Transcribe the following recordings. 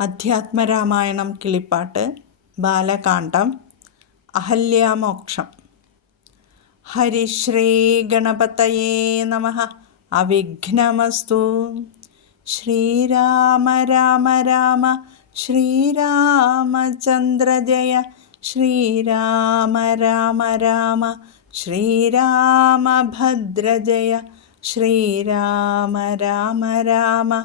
അധ്യാത്മരാമായണം കിളിപ്പാട്ട് ബാലകാണ്ഡം അഹല്യാമോക്ഷം. ഹരിശ്രീ ഗണപതയേ നമ. അവിഘ്നമസ്തു. ശ്രീരാമ രാമ രാമ. ശ്രീരാമചന്ദ്ര ജയ ശ്രീരാമ രാമ രാമ. ശ്രീരാമഭദ്ര ശ്രീരാമ രാമ രാമ.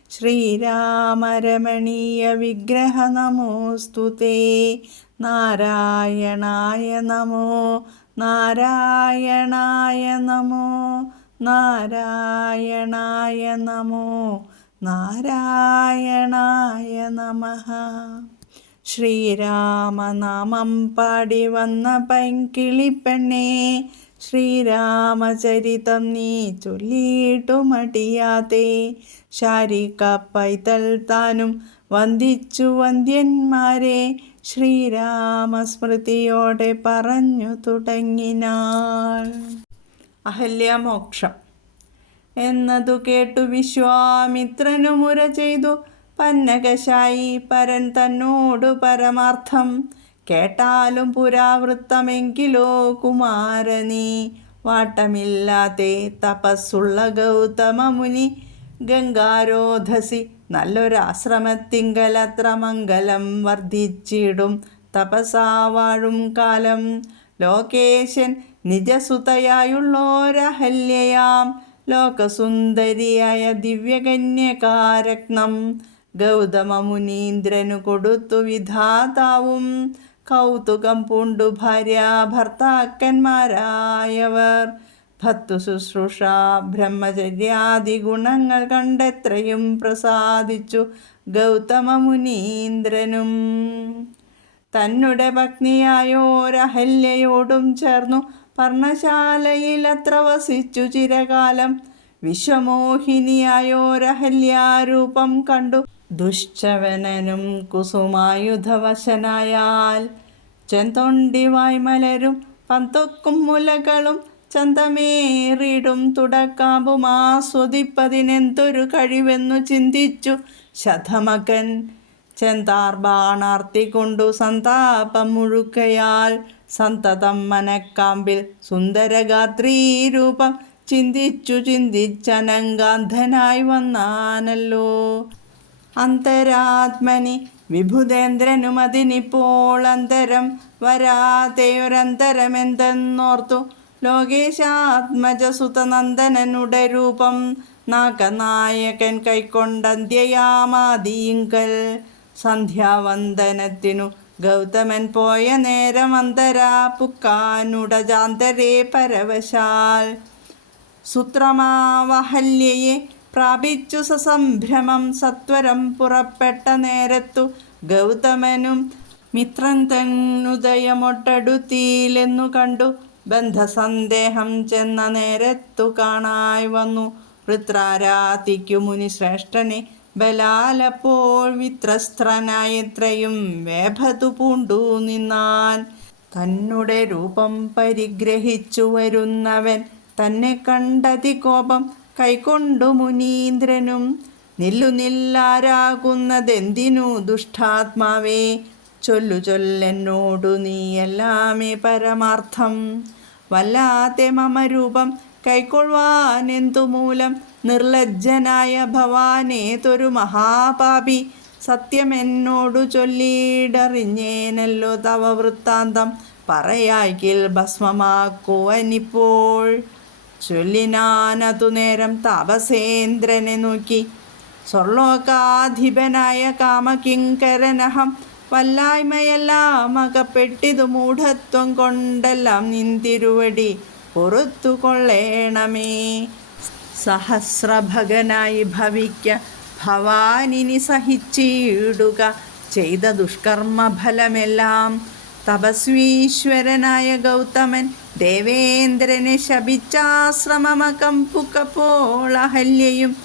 ശ്രീരാമരമണീയ വിഗ്രഹ നമോസ്തു നാരായണായ നമോ നാരായണായ നമോ നാരായണായ നമോ നാരായണായ നമ. ശ്രീരാമനാമം പാടി വന്ന പൈങ്കിളിപ്പെണ്ണേ ശ്രീരാമചരിതം നീ ചൊല്ലിയിട്ടു മടിയാതെ ശാരിക പൈതൽ താനും വന്ദിച്ചു വന്ദ്യന്മാരെ ശ്രീരാമസ്മൃതിയോടെ പറഞ്ഞു തുടങ്ങിനാൾ. അഹല്യമോക്ഷം എന്നതു കേട്ടു വിശ്വാമിത്രനു മുര ചെയ്തു പന്നകശായി പരൻ തന്നോടു പരമാർത്ഥം. കേട്ടാലും പുരാവൃത്തമെങ്കിലോ കുമാരനീ. വാട്ടമില്ലാതെ തപസ്സുള്ള ഗൗതമ മുനി ഗംഗാരോധസി നല്ലൊരാശ്രമത്തിങ്കലത്ര മംഗലം വർദ്ധിച്ചിടും തപസാവാഴും കാലം. ലോകേശൻ നിജസുതയായുള്ളോരഹല്യയാം. ലോകസുന്ദരിയായ ദിവ്യകന്യകാരത്നം. ഗൗതമ മുനീന്ദ്രനു കൊടുത്തു വിധാതാവും. കൗതുകം പൂണ്ടു ഭാര്യ ഭർത്താക്കന്മാരായവർ. ഭത്തു ശുശ്രൂഷ ബ്രഹ്മചര്യാദി ഗുണങ്ങൾ കണ്ടെത്രയും പ്രസാദിച്ചു ഗൗതമ മുനീന്ദ്രനും തന്നുടെ പത്നിയായോരഹല്യയോടും ചേർന്നു പർണശാലയിൽ അത്ര വസിച്ചു ചിരകാലം വിശ്വമോഹിനിയായോരഹല്യാരൂപം കണ്ടു ദുശ്ചവനനും കുസുമായുധവശനായാൽ ചെന്തൊണ്ടി വായ്മലരും പന്തൊക്കും മുലകളും ചന്തമേറിടും തുടക്കാമ്പും ആസ്വദിപ്പതിനെന്തൊരു കഴിവെന്നു ചിന്തിച്ചു ശതമകൻ ചെന്താർ ബാണാർത്തിക്കൊണ്ടു സന്താപം മുഴുക്കയാൽ സന്തതം മനക്കാമ്പിൽ സുന്ദരഗാത്രീരൂപം ചിന്തിച്ചു ചിന്തിച്ചനങ്കാന്ധനായി വന്നാനല്ലോ. അന്തരാത്മനി വിഭുതേന്ദ്രനുമതിനിപ്പോൾ അന്തരം വരാതെയൊരന്തരമെന്തെന്നോർത്തു. ലോകേശാത്മജസുതനന്ദനനുടെ രൂപം നാഗനായകൻ കൈക്കൊണ്ടന്ത്യയാമാതീങ്കൽ സന്ധ്യാവന്ദനത്തിനു ഗൗതമൻ പോയ നേരം അന്തരാ പുക്കാനുടജാന്തരേ പരവശാൽ. സുത്രമാവഹല്യയെ പ്രാപിച്ചു സസംഭ്രമം സത്വരം പുറപ്പെട്ട നേരത്തു ഗൗതമനും മിത്രൻ തന്നുദയമൊട്ടടുത്തിയിലെന്നു കണ്ടു. ബന്ധസന്ദേഹം ചെന്ന നേരത്തു കാണായി വന്നു. വൃത്രാരാതിക്കു മുനിശ്രേഷ്ഠനെ ബലാലപ്പോൾ വിത്രസ്ത്രനായത്രയും വേഭതു പൂണ്ടു നിന്നാൻ. തന്നുടെ രൂപം പരിഗ്രഹിച്ചു വരുന്നവൻ തന്നെ കണ്ടതി കോപം കൈക്കൊണ്ടു മുനീന്ദ്രനും നില്ലു നില്ലാരാകുന്നതെന്തിനു ദുഷ്ടാത്മാവേ? ചൊല്ലു ചൊല്ലെന്നോടു നീയെല്ലാമേ പരമാർത്ഥം. വല്ലാതെ മമരൂപം കൈക്കൊള്ളുവാനെന്തു മൂലം? നിർലജ്ജനായ ഭവാനേതൊരു മഹാപാപി സത്യമെന്നോടു ചൊല്ലിയിടറിഞ്ഞേനല്ലോ തവ വൃത്താന്തം പറയായ്കിൽ ഭസ്മമാക്കുവനിപ്പോൾ. ചൊല്ലിനാനതു നേരം താപസേന്ദ്രനെ നോക്കി. സ്വർലോകാധിപനായ കാമകിങ്കരനഹം വല്ലായ്മയെല്ലാം അകപ്പെട്ടിതു മൂഢത്വം കൊണ്ടെല്ലാം നിന്തിരുവടി പൊറത്തു കൊള്ളേണമേ. സഹസ്രഭകനായി ഭവിക്ക ഭവാനിനി സഹിച്ചിടുക ചെയ്ത ദുഷ്കർമ്മഫലമെല്ലാം. തപസ്വീശ്വരനായ ഗൗതമൻ ദേവേന്ദ്രനെ ശപിച്ചാശ്രമമകം പുക്കപ്പോൾ അഹല്യയും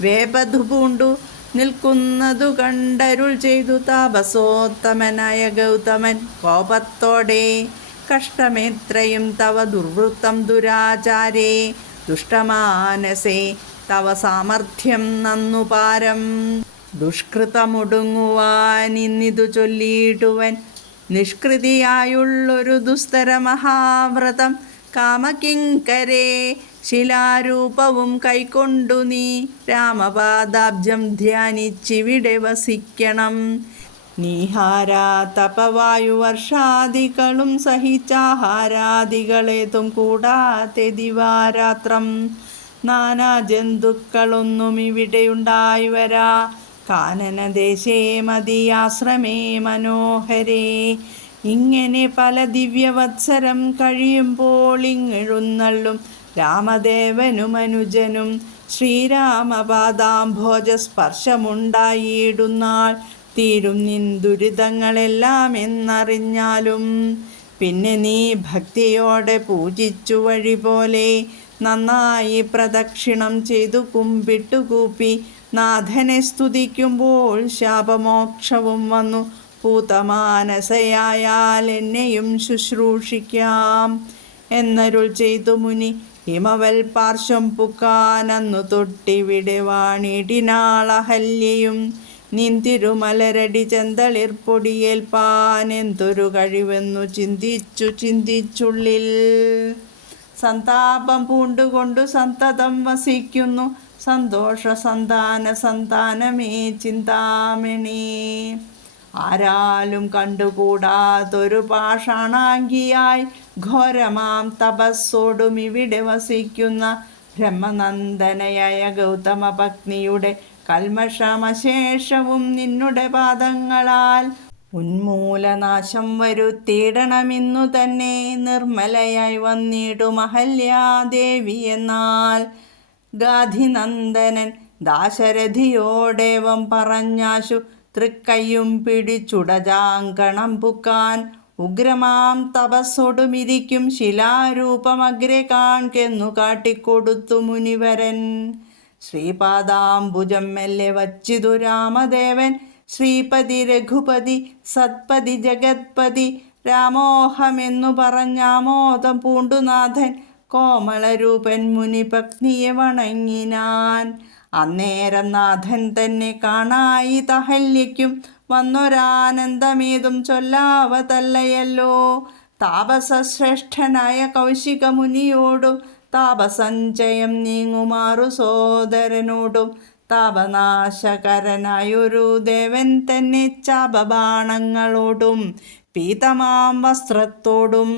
വേപധു പൂണ്ടു നിൽക്കുന്നതു കണ്ടരുൾ ചെയ്തു താപസോത്തമനായ ഗൗതമൻ. കോപത്തോടെ കഷ്ടമേത്രയും തവ ദുർവൃത്തം ദുരാചാരേ ദുഷ്ടമാനസേ തവ സാമർഥ്യം നന്നു പാരം. ദുഷ്കൃതമൊടുങ്ങുവാൻ ഇന്നിതു ചൊല്ലിയിട്ടുവൻ നിഷ്കൃതിയായുള്ളൊരു ദുസ്തര മഹാവ്രതം. കാമകിങ്കരേ ശിലാരൂപവും കൈക്കൊണ്ടു നീ രാമപാദാബ്ജം ധ്യാനിച്ചിവിടെ വസിക്കണം. നീഹാരാ തപവായുവർഷാദികളും സഹിച്ചാഹാരാദികളേതും കൂടാതെ ദിവാരാത്രം. നാനാ ജന്തുക്കളൊന്നും ഇവിടെയുണ്ടായി വരാ. കാനനദേശേ മതിയാശ്രമേ മനോഹരേ. ഇങ്ങനെ പല ദിവ്യവത്സരം കഴിയുമ്പോൾ ഇങ്ങെഴുന്നള്ളും രാമദേവനും അനുജനും. ശ്രീരാമപാദാം ഭോജസ്പർശമുണ്ടായിടുന്നാൾ തീരും നിൻ ദുരിതങ്ങളെല്ലാം എന്നറിഞ്ഞാലും. പിന്നെ നീ ഭക്തിയോടെ പൂജിച്ചു വഴി പോലെ നന്നായി പ്രദക്ഷിണം ചെയ്തു കുമ്പിട്ടു കൂപ്പി നാഥനെ സ്തുതിക്കുമ്പോൾ ശാപമോക്ഷവും വന്നു. പൂതമാനസയായാൽ എന്നെയും ശുശ്രൂഷിക്കാം എന്നരുൾ ചെയ്തു മുനി. ഹിമവൽ പാർശ്വം പുക്കാനന്നു തൊട്ടിവിടെ വാണിടിനാളഹല്യയും നിന്തിരുമലരടി ചെന്തളിർപ്പൊടിയേൽപ്പാൻ എന്തൊരു കഴിവെന്നു ചിന്തിച്ചു ചിന്തിച്ചുള്ളിൽ. സന്താപം പൂണ്ടുകൊണ്ടു സന്തതം വസിക്കുന്നു. സന്തോഷ സന്താന സന്താനമേ ചിന്താമണി. ആരാലും കണ്ടുകൂടാതൊരു പാഷാണാങ്കിയായി ഘോരമാം തപസ്സോടും ഇവിടെ വസിക്കുന്ന ബ്രഹ്മനന്ദനയായ ഗൗതമ പത്നിയുടെ കൽമഷമശേഷവും നിന്നുടെ പാദങ്ങളാൽ ഉന്മൂലനാശം വരുത്തിയിടണമെന്നു തന്നെ നിർമ്മലയായി വന്നിടും അഹല്യാദേവി ഗാധിനന്ദനൻ ദാശരഥിയോടേവം പറഞ്ഞാശു തൃക്കയ്യും പിടിച്ചുടജാങ്കണം പുക്കാൻ. ഉഗ്രമാം തപസ്സൊടുമിരിക്കും ശിലാരൂപമഗ്രെ കാൺകെന്നു കാട്ടിക്കൊടുത്തു മുനിവരൻ. ശ്രീപാദാംബുജം മെല്ലെ വച്ചിതു രാമദേവൻ. ശ്രീപതി രഘുപതി സത്പതി ജഗത്പതി രാമോഹമെന്നു പറഞ്ഞാമോദം പൂണ്ടുനാഥൻ കോമളരൂപൻ മുനിപത്നിയെ വണങ്ങിനാൻ. അന്നേരം നാഥൻ തന്നെ കാണായി തഹല്യയ്ക്കും വന്നൊരാനന്ദമേതും ചൊല്ലാവതല്ലയല്ലോ. താപസശ്രേഷ്ഠനായ കൗശിക മുനിയോടും താപസഞ്ചയം നീങ്ങുമാറു സോദരനോടും താപനാശകരനായൊരു ദേവൻ തന്നെ ചാപബാണങ്ങളോടും പീതമാം വസ്ത്രത്തോടും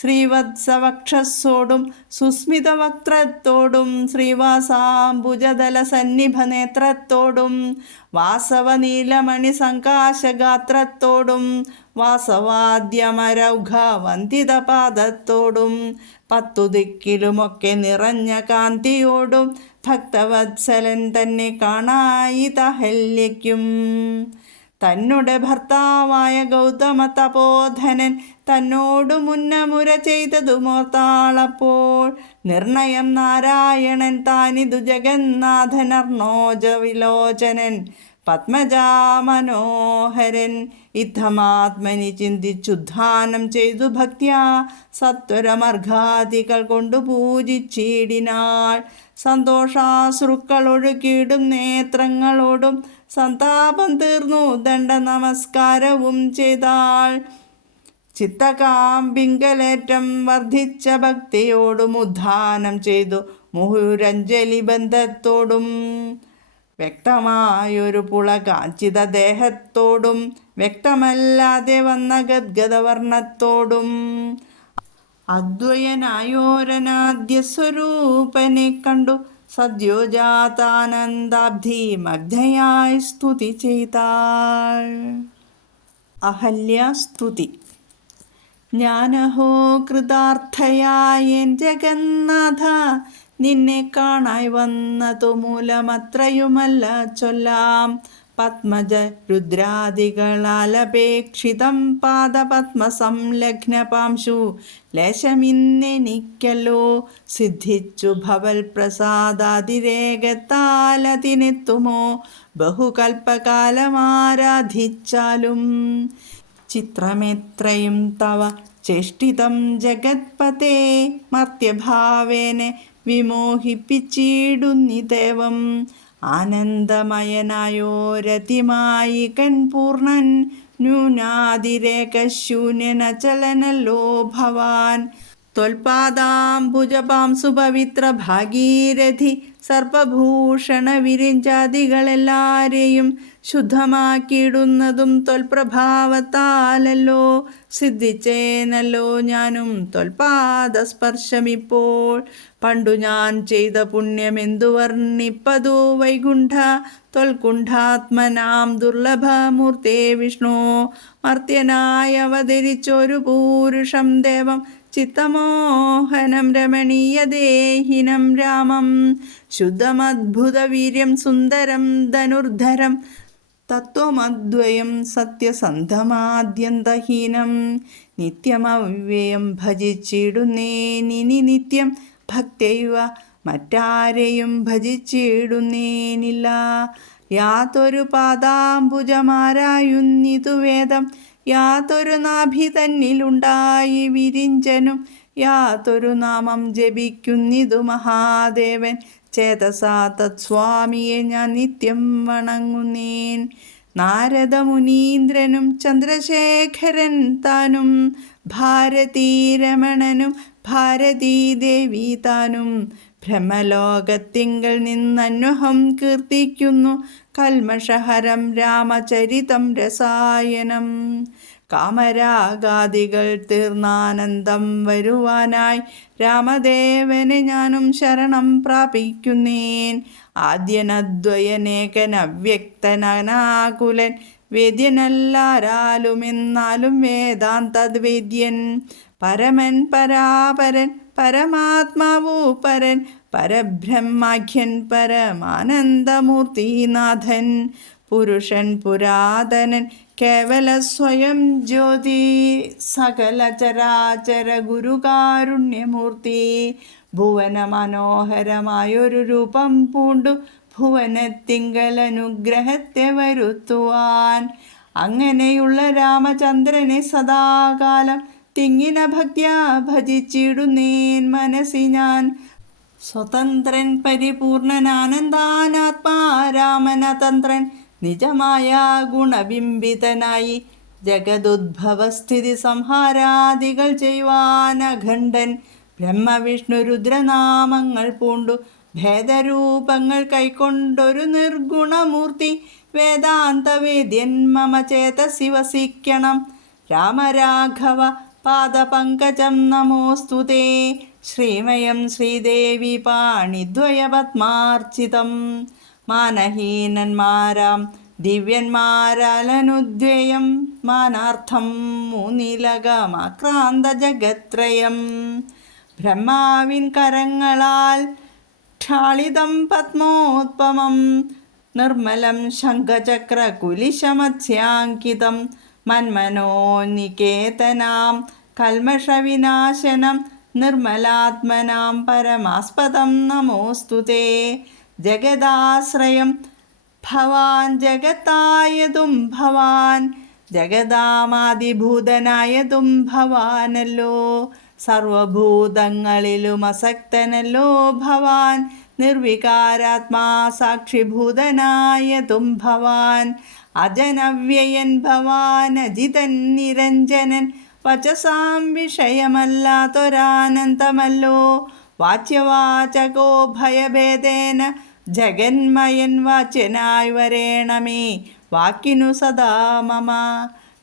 ശ്രീവത്സവക്ഷസ്സോടും സുസ്മിതവക്ത്രത്തോടും ശ്രീവാസാംബുജതല സന്നിഭ നേത്രത്തോടും വാസവനീലമണി സങ്കാശഗാത്രത്തോടും വാസവാദ്യമരൗഘ വന്ദിത പാദത്തോടും പത്തു ദിക്കിലുമൊക്കെ നിറഞ്ഞ കാന്തിയോടും ഭക്തവത്സലൻ തന്നെ കാണായി തഹല്യയ്ക്കും തന്നുടെ ഭർത്താവായ ഗൗതമ തപോധനൻ തന്നോടു മുന്നമുര ചെയ്തതുമോർത്താളപ്പോൾ നിർണയം നാരായണൻ താനിതു ജഗന്നാഥനർണോജ വിലോചനൻ പത്മജാമനോഹരൻ ഇത്തമാത്മനി ചിന്തിച്ചുദ്ധാനം ചെയ്തു ഭക്ത്യാ സത്വരമർഘാദികൾ കൊണ്ടു പൂജിച്ചിടിനാൾ. സന്തോഷാശ്രുക്കളൊഴുകിയിടും നേത്രങ്ങളോടും സന്താപം തീർന്നു ദണ്ഡ നമസ്കാരവും ചെയ്താൾ. ചിത്തകാമ്പിങ്കലേറ്റം വർദ്ധിച്ച ഭക്തിയോടും ഉദ്ധാനം ചെയ്തു മുഹുരഞ്ജലി ബന്ധത്തോടും വ്യക്തമായൊരു പുളകാഞ്ചിത ദേഹത്തോടും വ്യക്തമല്ലാതെ വന്ന ഗദ്ഗതവർണത്തോടും അദ്വയനായോരനാദ്യ സ്വരൂപനെ കണ്ടു സദ്യോജാതാനന്ദാബ്ധി മഗ്ധയായി സ്തുതി ചെയ്താൾ. അഹല്യ സ്തുതി ഞാനഹോ കൃതാർത്ഥയായ ജഗന്നാഥ നിന്നെ കാണായി വന്നതു മൂലമത്രയുമല്ല ചൊല്ലാം. പത്മജ രുദ്രാദികളാലപേക്ഷിതം പാദപത്മസംലഗ്നപാംശു ലേശമിന്നെനിക്കല്ലോ സിദ്ധിച്ചു ഭവൽ പ്രസാദാതിരേകത്താലതിനെത്തുമോ ബഹുകൽപ്പകാലമാരാധിച്ചാലും ചിത്രമെത്രയും തവ ചേഷ്ടിതം ജഗത്പതേ മർത്യഭാവേന വിമോഹിപ്പിച്ചിടുന്നിദേവം കൻ പൂർണൻ ന്യൂനാതിരേകശൂന്യനചലനല്ലോ ഭവാൻ ത്വൽപാദാംബുജപാം സുപവിത്ര ഭാഗീരഥി സർപ്പഭൂഷണ വിരിഞ്ചാദികളെല്ലാരെയും ശുദ്ധമാക്കിയിടുന്നതും തൊൽപ്രഭാവത്താലല്ലോ. സിദ്ധിച്ചേനല്ലോ ഞാനും തൊൽപാദസ്പർശമിപ്പോൾ. പണ്ടു ഞാൻ ചെയ്ത പുണ്യമെന്തു വർണിപ്പതു വൈകുണ്ഠ? തൊൽകുണ്ഠാത്മനാം ദുർലഭമൂർത്തേ വിഷ്ണു. മർത്യനായി അവതരിച്ചൊരു പൂരുഷം ദേവം. ചിത്തമോഹനം രമണീയ ദേഹിനം രാമം. ശുദ്ധമദ്ഭുതവീര്യം സുന്ദരം ധനുർധരം തത്വമദ്വയം സത്യസന്ധമാദ്യന്തഹീനം. നിത്യമവ്യയം ഭജിച്ചിടുന്നേനിനി നിത്യം ഭക്തൈവ മറ്റാരെയും ഭജിച്ചിടുന്നേനില്ല യാതൊരു പാദാംബുജമാരായുന്നിതു വേദം. യാതൊരു നാഭി തന്നിലുണ്ടായി വിരിഞ്ചനും യാതൊരു നാമം ജപിക്കുന്നിതു മഹാദേവൻ. ചേതസാ തത്സ്വാമിയെ ഞാൻ നിത്യം വണങ്ങുന്നേൻ. നാരദമുനീന്ദ്രനും ചന്ദ്രശേഖരൻ താനും ഭാരതീരമണനും ഭാരതീദേവി താനും. ബ്രഹ്മലോകത്തിങ്കൽ നിന്നന്വഹം കീർത്തിക്കുന്നു കൽമഷഹരം രാമചരിതം രസായനം. കാമരാഗാദികൾ തീർന്നാനന്ദം വരുവാനായി രാമദേവനെ ഞാനും ശരണം പ്രാപിക്കുന്നേൻ. ആദ്യനദ്വയനേകൻ അവ്യക്തനാകുലൻ വേദ്യനല്ലാരാലും എന്നാലും വേദാന്തദ്വേദ്യൻ. പരമൻ പരാപരൻ പരമാത്മാവു പരൻ പരബ്രഹ്മാഖ്യൻ പരമാനന്ദമൂർത്തിനാഥൻ. പുരുഷൻ പുരാതനൻ കേവല സ്വയം ജ്യോതി സകല ചരാചര ഗുരുകാരുണ്യമൂർത്തി ഭുവന മനോഹരമായൊരു രൂപം പൂണ്ടു ഭുവനത്തിങ്കൽ അനുഗ്രഹത്തെ വരുത്തുവാൻ. അങ്ങനെയുള്ള രാമചന്ദ്രനെ സദാകാലം തിങ്ങിന ഭക്യ ഭജിച്ചിടുന്നേൻ മനസ്സി ഞാൻ. സ്വതന്ത്രൻ പരിപൂർണനാനന്ദാനാത്മാ രാമനതന്ത്രൻ നിജമായ ഗുണബിംബിതനായി ജഗതുദ്ഭവസ്ഥിതി സംഹാരാദികൾ ചെയ്യുവാൻ അഖണ്ഡൻ ബ്രഹ്മവിഷ്ണു രുദ്രനാമങ്ങൾ പൂണ്ടു. ഭേദരൂപങ്ങൾ കൈക്കൊണ്ടൊരു നിർഗുണമൂർത്തി വേദാന്തവേദ്യൻ മമ ചേതസി വസിക്കണം. രാമരാഘവ പാദപങ്കജം നമോസ്തുതേ ശ്രീമയം ശ്രീദേവി പാണിദ്വയപത്മാർച്ചിതം. മാനഹീനന്മാരാം ദിവ്യന്മാരാലനുദ്വയം മാനാർത്ഥം മൂന്നിലകമാക്രാന്ത ജഗത്രയം ബ്രഹ്മാവിൻ കരങ്ങളാൽ ക്ഷാളിതം പത്മോത്പമം. നിർമ്മലം ശംഖചക്രകുലിശമത്സ്യാങ്കിതം മന്മനോനികേതനാം കൽമഷവിനാശനം. നിർമ്മലാത്മനാം പരമാസ്പദം. നമോസ്തുതേ. ജഗദാശ്രയം ഭവാൻ ജഗത്തായതും ഭവാൻ ജഗദാമാതിഭൂതനായതും ഭവാനല്ലോ. സർവഭൂതങ്ങളിലും അസക്തനല്ലോ ഭവാൻ നിർവികാരാത്മാ സാക്ഷിഭൂതനായതും ഭവാൻ. അജനവ്യയൻ ഭവാൻ അജിതൻ നിരഞ്ജനൻ വചസാം വിഷയമല്ലാത്തൊരാനന്ദമല്ലോ. വാച്യവാചകോ ഭയഭേദേന ജഗന്മയൻ വാച്യനായി വരേണമേ. വാക്കിനു സദാ മമ.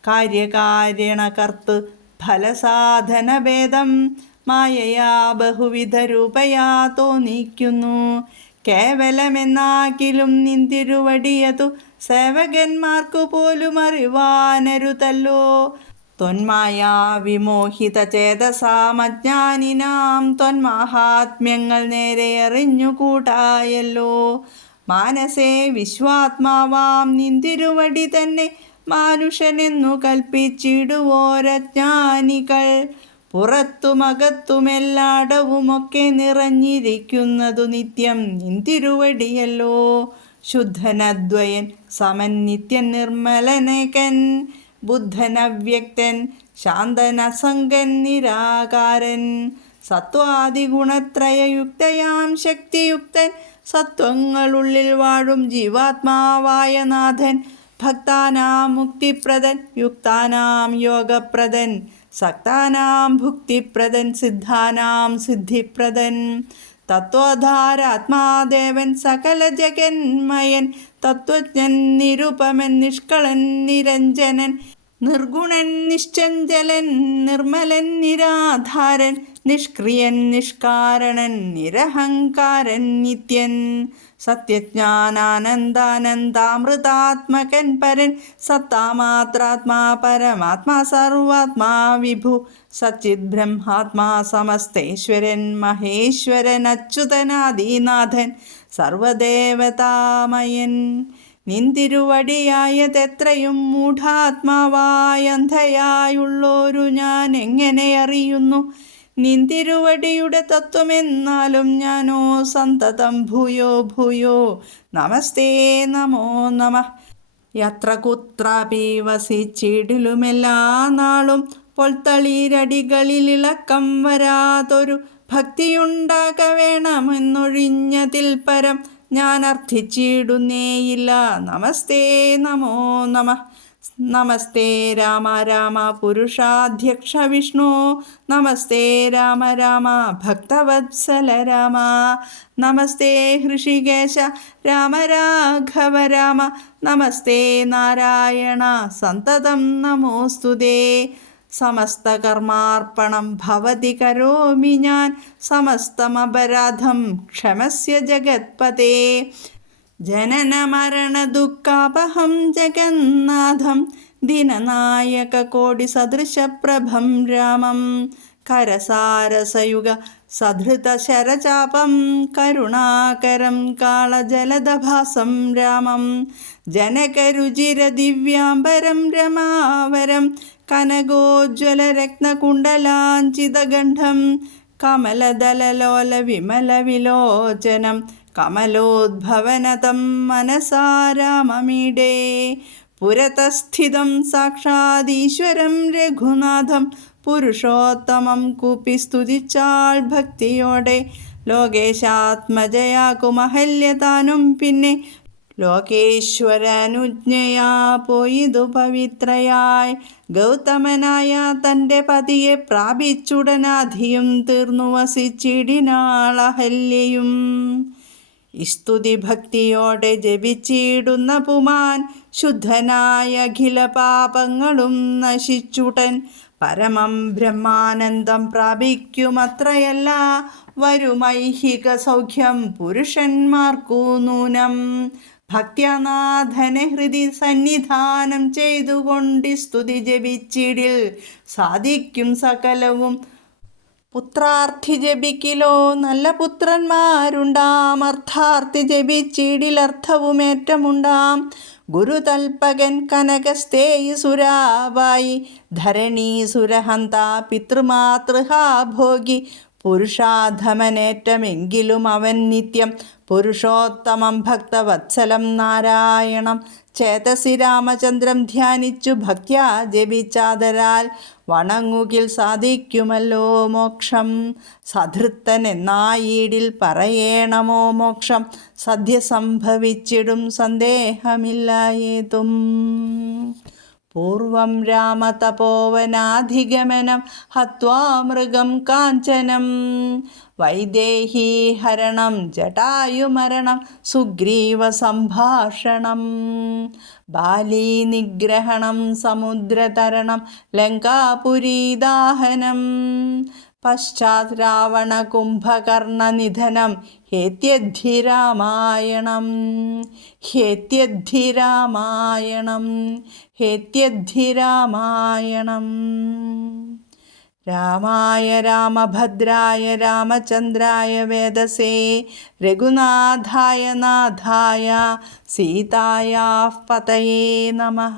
കാര്യകാരണകർത്ത് ഫലസാധനഭേദം മായയാ ബഹുവിധ രൂപയാ തോന്നിക്കുന്നു. കേവലമെന്നാക്കിലും നിന്തിരുവടിയതു സേവകന്മാർക്കു പോലും അറിവാനരുതല്ലോ. ത്വന്മായാ വിമോഹിത ചേതസാമജ്ഞാനിനാം ത്വന്മാഹാത്മ്യങ്ങൾ നേരെ അറിഞ്ഞുകൂടായല്ലോ മാനസേ വിശ്വാത്മാവാം നിന്തിരുവടി തന്നെ മാനുഷനെന്നു കൽപ്പിച്ചിടുവോരജ്ഞാനികൾ. പുറത്തുമകത്തുമെല്ലാടവുമൊക്കെ നിറഞ്ഞിരിക്കുന്നതു നിത്യം നിന്തിരുവടിയല്ലോ. ശുദ്ധനദ്വയൻ സമൻ നിത്യൻ നിർമ്മലനകൻ ബുദ്ധനവ്യക്തൻ ശാന്തനസംഗൻ നിരാകാരൻ. സത്വാദിഗുണത്രയയുക്തയാം ശക്തിയുക്തൻ. സത്വങ്ങളുള്ളിൽ വാഴും ജീവാത്മാവായ നാഥൻ. ഭക്താനാം മുക്തിപ്രദൻ യുക്താനാം യോഗപ്രദൻ. സക്താനാം ഭുക്തിപ്രദൻ സിദ്ധാനാം സിദ്ധിപ്രദൻ. തത്വധാരാത്മാദേവൻ സകല ജഗന്മയൻ തത്വജ്ഞൻ നിരുപമൻ നിഷ്കളൻ നിരഞ്ജനൻ നിർഗുണൻ നിശ്ചഞ്ചലൻ നിർമ്മലൻ നിരാധാരൻ നിഷ്ക്രിയൻ നിഷ്കാരണൻ നിരഹങ്കാരൻ നിത്യൻ സത്യജ്ഞാനാനന്ദാനന്ദാമൃതാത്മകൻ പരൻ സത്താമാത്രാത്മാ പരമാത്മാ സർവാത്മാ വിഭു സച്ചിത് ബ്രഹ്മാത്മാ സമസ്തേശ്വരൻ മഹേശ്വരൻ അച്യുതനാദിനാഥൻ സർവദേവതാമയൻ. നിന്തിരുവടിയായതെത്രയും മൂഢാത്മാവായ അന്ധയായുള്ളോരു ഞാൻ എങ്ങനെ അറിയുന്നു? നിന്തിരുവടിയുടെ തത്വമെന്നാലും ഞാനോ സന്തതം ഭൂയോ ഭൂയോ. നമസ്തേ നമോ നമ. യത്ര കുത്രാപി വസിച്ചിടിലുമെല്ലാ നാളും പൊൽത്തളിരടികളിലിളക്കം വരാതൊരു ഭക്തിയുണ്ടാക വേണമെന്നൊഴിഞ്ഞതിൽ പരം ഞാൻ അർത്ഥിച്ചിടുന്നേയില്ല. നമസ്തേ നമോ നമ. നമസ്തേ രാമ രാമ പുരുഷാധ്യക്ഷ വിഷ്ണു. നമസ്തേ രാമ രാമ ഭക്തവത്സല രാമ. നമസ്തേ ഹൃഷികേശ രാമ രാഘവ രാമ. നമസ്തേ നാരായണ സന്തതം നമോസ്തുതേ. സമസ്തകർമാർപ്പണം ഭവതി കരോമി ഞാൻ. സമസ്തമപരാധം ക്ഷമസ്യ ജഗത്പതേ. ജനന മരണ ദുഃഖാപഹം ജഗന്നാഥം. ദിനനായക കോടി സദൃശപ്രഭം രാമം. കരസാരസയുഗ സധൃത ശരചാപം കരുണാകരം കാളജലദഭാസം രാമം ജനകരുചിരദിവ്യാംബരം രമാവരം കനകോജ്വലരത്നകുണ്ടലാഞ്ചിതഗണ്ഠം കമലദലലോല വിമല വിലോചനം കമലോദ്ഭവനതം മനസാരാമമീഡേ പുരതസ്ഥിതം സാക്ഷാദീശ്വരം രഘുനാഥം പുരുഷോത്തമം കൂപ്പി സ്തുതിച്ചാൾ ഭക്തിയോടെ ലോകേശാത്മജയാകുമഹല്യതാനും പിന്നെ ലോകേശ്വരനുജ്ഞയാ പോയിതു പവിത്രയായി. ഗൗതമനായ തന്റെ പതിയെ പ്രാപിച്ചുടനാധിയും തീർന്നു വസിച്ചിടിനാളഹല്യയും സ്തുതി ഭക്തിയോടെ ജപിച്ചിടുന്ന പുമാൻ ശുദ്ധനായ അഖില പാപങ്ങളും നശിച്ചുടൻ പരമം ബ്രഹ്മാനന്ദം പ്രാപിക്കുമത്രയല്ല. വരുമൈഹിക സൗഖ്യം പുരുഷന്മാർക്കു നൂനം. ഭക്ത്യനാഥനെ ഹൃദി സന്നിധാനം ചെയ്തുകൊണ്ട് സ്തുതി ജപിച്ചിടിൽ സാധിക്കും സകലവും. പുത്രാർത്ഥി ജപിക്കിലോ നല്ല പുത്രന്മാരുണ്ടാം. അർത്ഥാർത്ഥി ജപിച്ചിടിലർത്ഥവുമേറ്റമുണ്ടാം ഗുരുതൽപകൻ കനകസ്തേയി സുരാവായി ധരണീ ഭോഗി പുരുഷാധമനേറ്റമെങ്കിലും അവൻ നിത്യം പുരുഷോത്തമം ഭക്തവത്സലം നാരായണം. ചേതസി രാമചന്ദ്രം ധ്യാനിച്ചു ഭക്ത്യാ ജപിച്ചാതരാൽ വണങ്ങുകിൽ സാധിക്കുമല്ലോ മോക്ഷം. സധൃത്തൻ എന്നായീടിൽ പറയേണമോ മോക്ഷം. സദ്യ സംഭവിച്ചിടും സന്ദേഹമില്ലായേതും. പൂർവം രാമതപോവനാധിഗമനം ഹത്വാ മൃഗം കാഞ്ചനം. വൈദേഹി ഹരണം ജടായുമരണം സുഗ്രീവ സംഭാഷണം ബാലീനിഗ്രഹണം സമുദ്രതരണം ലങ്കാപുരീദാഹനം. പശ്ചാത് രാവണകുംഭകർണനിധനം ഹേത്യദ്ധിരാമായണം ഹേത്യദ്ധിരാമായണം ഹേത്യദ്ധിരാമായണം. രാമായ രാമഭദ്രായ രാമചന്ദ്രായ വേദസേ രഘുനാഥായ നാഥായ സീതായാ പതയേ നമഃ.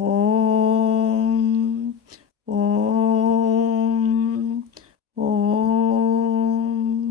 Om, Om, Om.